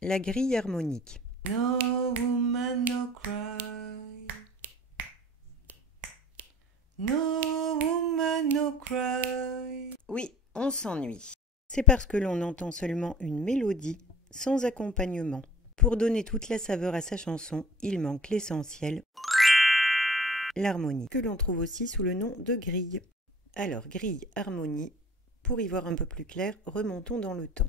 La grille harmonique. No woman, no cry. No woman, no cry. Oui, on s'ennuie. C'est parce que l'on entend seulement une mélodie, sans accompagnement. Pour donner toute la saveur à sa chanson, il manque l'essentiel, l'harmonie, que l'on trouve aussi sous le nom de grille. Alors, grille, harmonie, pour y voir un peu plus clair, remontons dans le temps.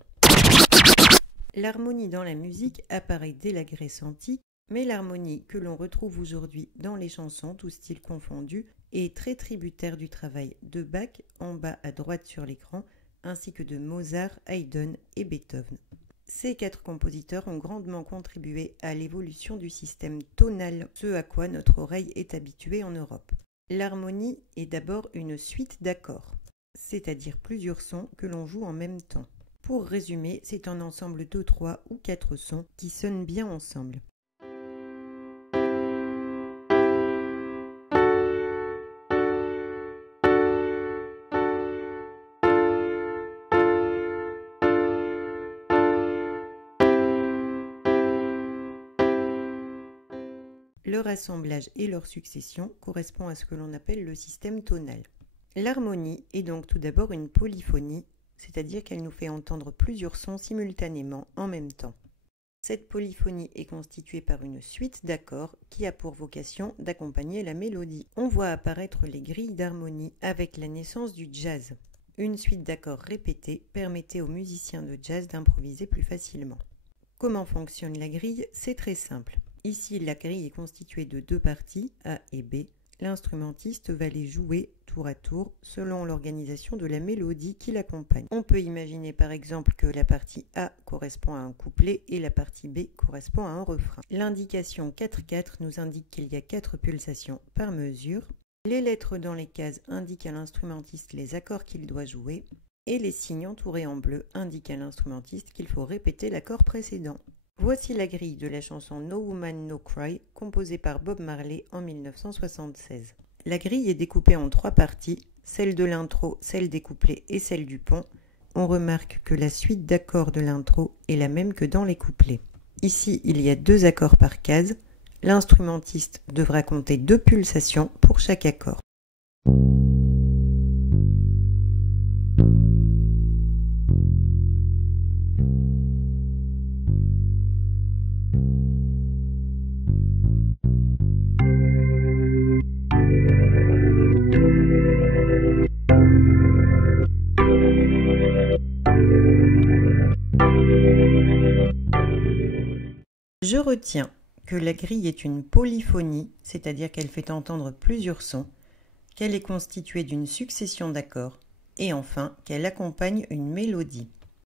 L'harmonie dans la musique apparaît dès la Grèce antique, mais l'harmonie que l'on retrouve aujourd'hui dans les chansons, tous styles confondus, est très tributaire du travail de Bach, en bas à droite sur l'écran, ainsi que de Mozart, Haydn et Beethoven. Ces 4 compositeurs ont grandement contribué à l'évolution du système tonal, ce à quoi notre oreille est habituée en Europe. L'harmonie est d'abord une suite d'accords, c'est-à-dire plusieurs sons que l'on joue en même temps. Pour résumer, c'est un ensemble de 3 ou 4 sons qui sonnent bien ensemble. Leur assemblage et leur succession correspond à ce que l'on appelle le système tonal. L'harmonie est donc tout d'abord une polyphonie, c'est-à-dire qu'elle nous fait entendre plusieurs sons simultanément en même temps. Cette polyphonie est constituée par une suite d'accords qui a pour vocation d'accompagner la mélodie. On voit apparaître les grilles d'harmonie avec la naissance du jazz. Une suite d'accords répétés permettait aux musiciens de jazz d'improviser plus facilement. Comment fonctionne la grille? C'est très simple. Ici, la grille est constituée de 2 parties, A et B. L'instrumentiste va les jouer tour à tour selon l'organisation de la mélodie qui l'accompagne. On peut imaginer par exemple que la partie A correspond à un couplet et la partie B correspond à un refrain. L'indication 4-4 nous indique qu'il y a 4 pulsations par mesure. Les lettres dans les cases indiquent à l'instrumentiste les accords qu'il doit jouer et les signes entourés en bleu indiquent à l'instrumentiste qu'il faut répéter l'accord précédent. Voici la grille de la chanson No Woman, No Cry, composée par Bob Marley en 1976. La grille est découpée en 3 parties, celle de l'intro, celle des couplets et celle du pont. On remarque que la suite d'accords de l'intro est la même que dans les couplets. Ici, il y a 2 accords par case. L'instrumentiste devra compter 2 pulsations pour chaque accord. Je retiens que la grille est une polyphonie, c'est-à-dire qu'elle fait entendre plusieurs sons, qu'elle est constituée d'une succession d'accords, et enfin qu'elle accompagne une mélodie.